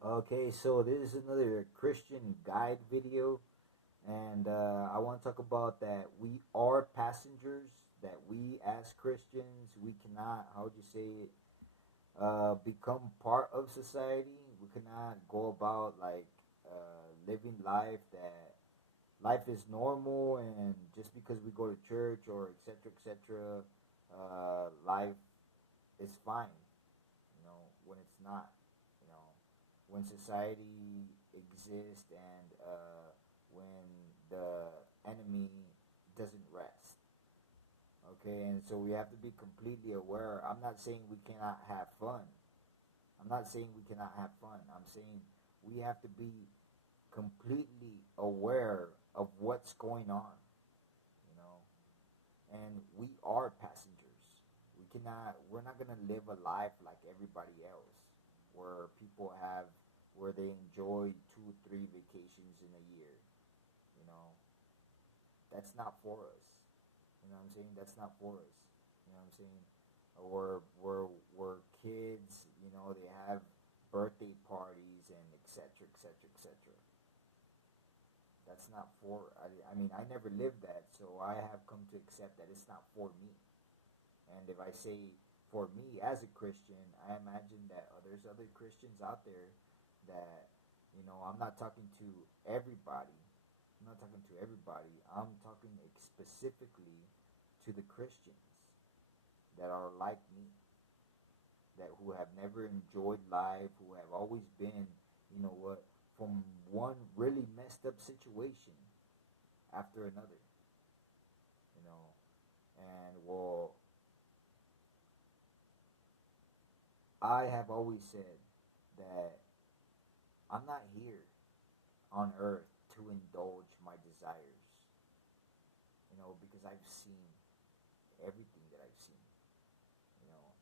Okay, so this is another Christian guide video, and I want to talk about that we are passengers, that we as Christians, we cannot, how would you say it, become part of society. We cannot go about like living life that life is normal, and just because we go to church or etc. etc. Life is fine. When it's not. You know, when society exists and when the enemy doesn't rest. Okay, and so we have to be completely aware. I'm not saying we cannot have fun. I'm not saying we cannot have fun. I'm saying we have to be completely aware of what's going on, you know, and we are passengers. We're not gonna live a life like everybody else, where people have, where they enjoy 2, 3 vacations in a year. You know, that's not for us. You know what I'm saying? That's not for us. You know what I'm saying? We're kids. You know, they have birthday parties and etc. etc. etc. That's not for. I mean, I never lived that, so I have come to accept that it's not for me. And if I say for me as a Christian, I imagine that there's other Christians out there that, I'm not talking to everybody. I'm not talking to everybody. I'm talking specifically to the Christians that are like me, that who have never enjoyed life, who have always been, you know what, from one really messed up situation after another, you know. And well, I have always said that I'm not here on earth to indulge my desires, because I've seen everything that I've seen.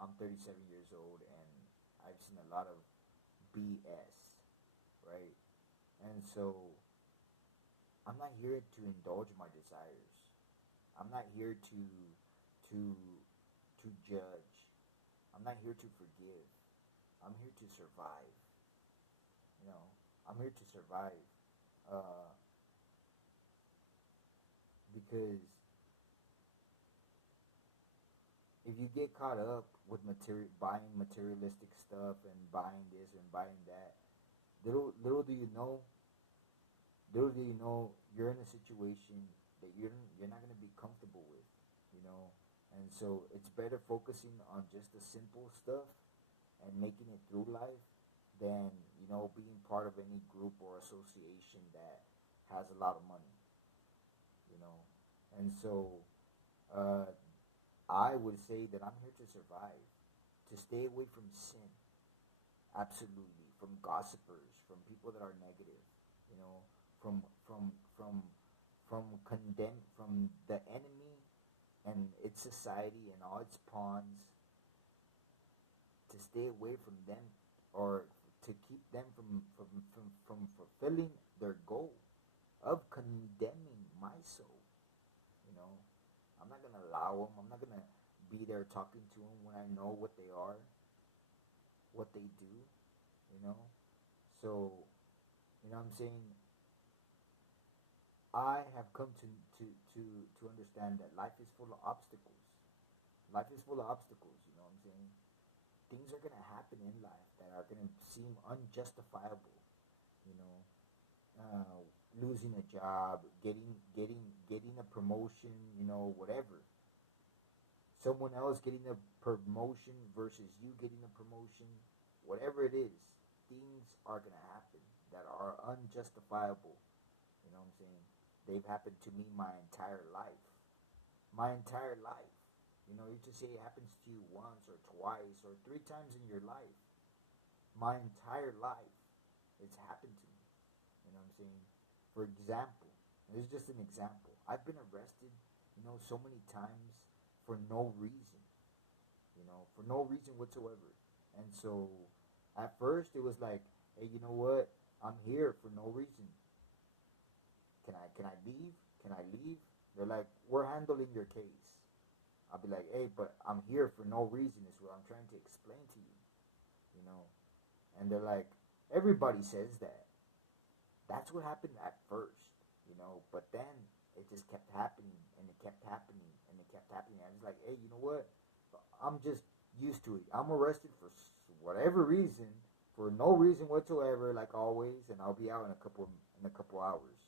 I'm 37 years old and I've seen a lot of BS, right? And so I'm not here to indulge my desires. I'm not here to to judge. I'm not here to forgive. I'm here to survive. You know, I'm here to survive. Uh, because if you get caught up with buying materialistic stuff and buying this and buying that, little do you know, you're in a situation that you're not gonna be comfortable with, you know, and so it's better focusing on just the simple stuff and making it through life than being part of any group or association that has a lot of money, you know, and so uh, I would say that I'm here to survive, to stay away from sin, absolutely, from gossipers, from people that are negative, you know, from from from from the enemy and its society and all its pawns, to stay away from them, or to keep them from fulfilling their goal of condemning my soul. You know, I'm not gonna allow them. I'm not gonna be there talking to them when I know what they are, what they do. You know, so what I'm saying. I have come to understand that life is full of obstacles. Life is full of obstacles. You know what I'm saying? Things are gonna happen in life that are gonna seem unjustifiable. You know, uh, losing a job, getting a promotion. You know, whatever. Someone else getting a promotion versus you getting a promotion, whatever it is, things are gonna happen that are unjustifiable. You know what I'm saying? They've happened to me my entire life. My entire life. You just say it happens to you once or twice or 3 times in your life. My entire life, it's happened to me. You know what I'm saying? For example, this is just an example. I've been arrested, so many times for no reason. For no reason whatsoever. And so, at first, it was like, hey, you know what? I'm here for no reason. Can I leave? Can I leave? They're like, we're handling your case. I'll be like, hey, but I'm here for no reason is what I'm trying to explain to you, you know. And they're like, Everybody says that. That's what happened at first, but then it just kept happening and it kept happening and it kept happening. I was like, hey, you know what? I'm just used to it. I'm arrested for whatever reason, for no reason whatsoever, like always, and I'll be out in a couple hours.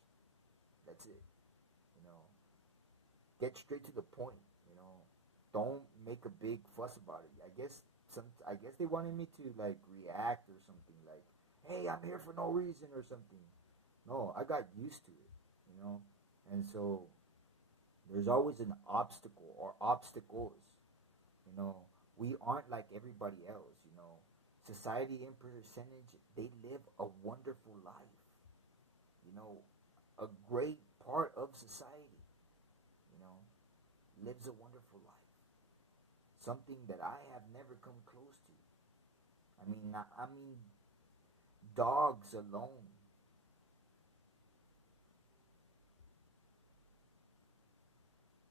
That's it. You know, get straight to the point. Don't make a big fuss about it. I guess they wanted me to like react or something like, hey, I'm here for no reason or something. No, I got used to it. And so there's always an obstacle or obstacles. You know, we aren't like everybody else. Society in percentage, they live a wonderful life. You know, a great part of society, you know, lives a wonderful life. Something that I have never come close to. I mean, dogs alone.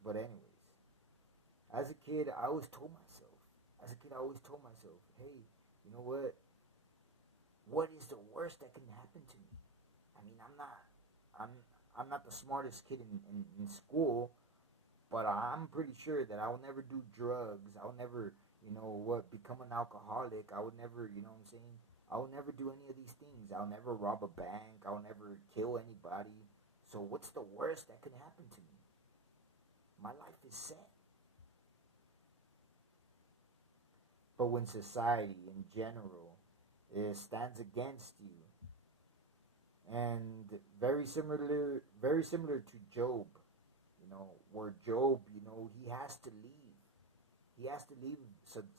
But anyways, as a kid, I always told myself. Hey, you know what? What is the worst that can happen to me? I mean, I'm, I'm not the smartest kid in school, but I'm pretty sure that I will never do drugs. I will never, become an alcoholic. I would never, what I'm saying? I will never do any of these things. I'll never rob a bank. I'll never kill anybody. So what's the worst that can happen to me? My life is set. But when society in general stands against you, and very similar to Job, where Job, he has to leave. He has to leave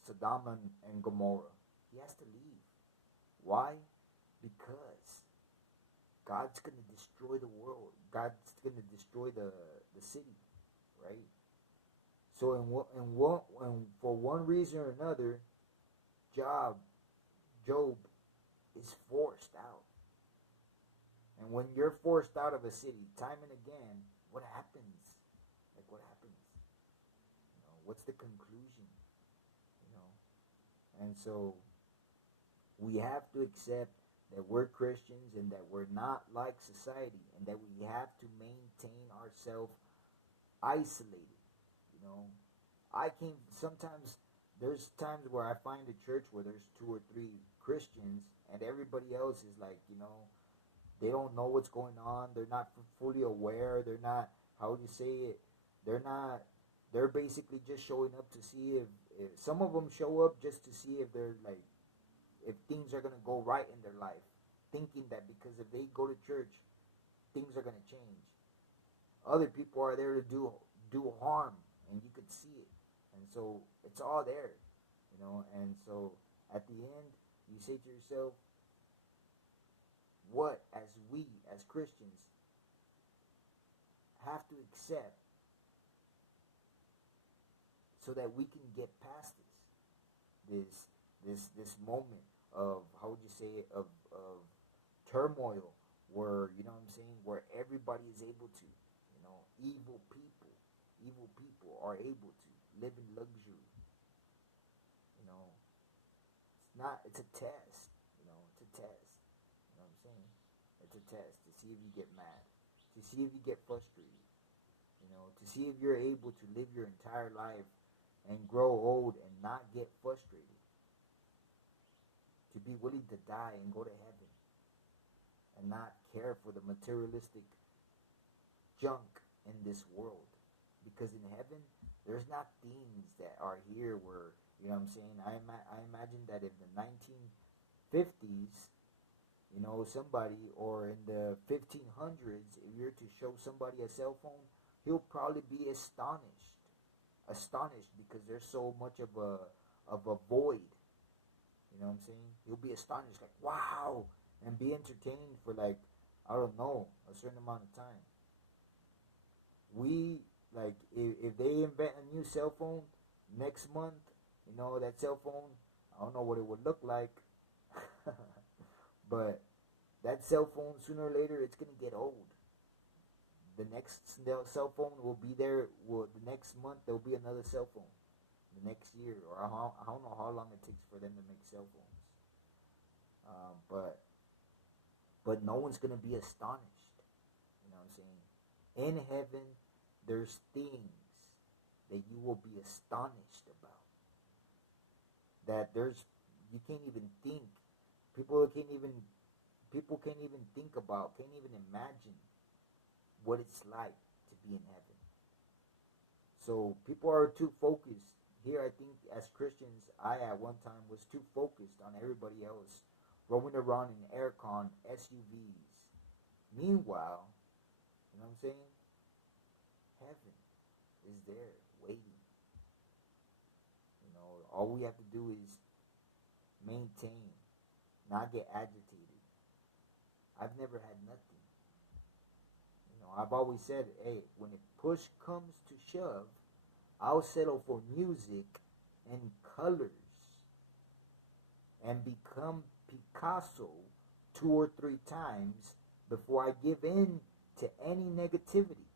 Sodom and Gomorrah. He has to leave. Why? Because God's gonna destroy the world. God's gonna destroy the city, right? So and for one reason or another, Job Job is forced out. And when you're forced out of a city time and again, what happens? Like what happens? What's the conclusion? You know? And so we have to accept that we're Christians and that we're not like society and that we have to maintain ourselves isolated. You know, I can sometimes there's times where I find a church where there's two or three Christians and everybody else is like, they don't know what's going on. They're not fully aware. They're not, how would you say it? They're not, they're basically just showing up to see if some of them show up just to see if they're like, if things are going to go right in their life. Thinking that because if they go to church, things are going to change. Other people are there to do harm and you could see it. And so it's all there, and so at the end, you say to yourself, what as we as Christians have to accept so that we can get past this moment of, how would you say it, of turmoil, where, what I'm saying, where everybody is able to, evil people are able to live in luxury. It's a test, it's a test. You know what I'm saying? It's a test to see if you get mad, to see if you get frustrated, to see if you're able to live your entire life and grow old and not get frustrated, to be willing to die and go to heaven and not care for the materialistic junk in this world. Because in heaven, there's not things that are here where, what I'm saying, I imagine that in the 1950s, somebody, or in the 1500s, if you're to show somebody a cell phone, he'll probably be astonished because there's so much of a void. You know what I'm saying? He'll be astonished, like, wow, and be entertained for, like, I don't know, a certain amount of time. We, like, if they invent a new cell phone next month, that cell phone, I don't know what it would look like, but that cell phone, sooner or later, it's going to get old. The next cell phone will be there, the next month, there'll be another cell phone. The next year, or I don't know how long it takes for them to make cell phones. But but no one's going to be astonished. You know what I'm saying? In heaven, there's things that you will be astonished about. That you can't even think. People can't even think about, can't even imagine what it's like to be in heaven. So people are too focused. Here, I think as Christians, I at one time was too focused on everybody else roaming around in aircon SUVs. Meanwhile, you know what I'm saying? Heaven is there waiting. You know, all we have to do is maintain, not get agitated. I've never had nothing. You know, I've always said, hey, when it push comes to shove, I'll settle for music and colors and become Picasso 2 or 3 times before I give in to any negativity.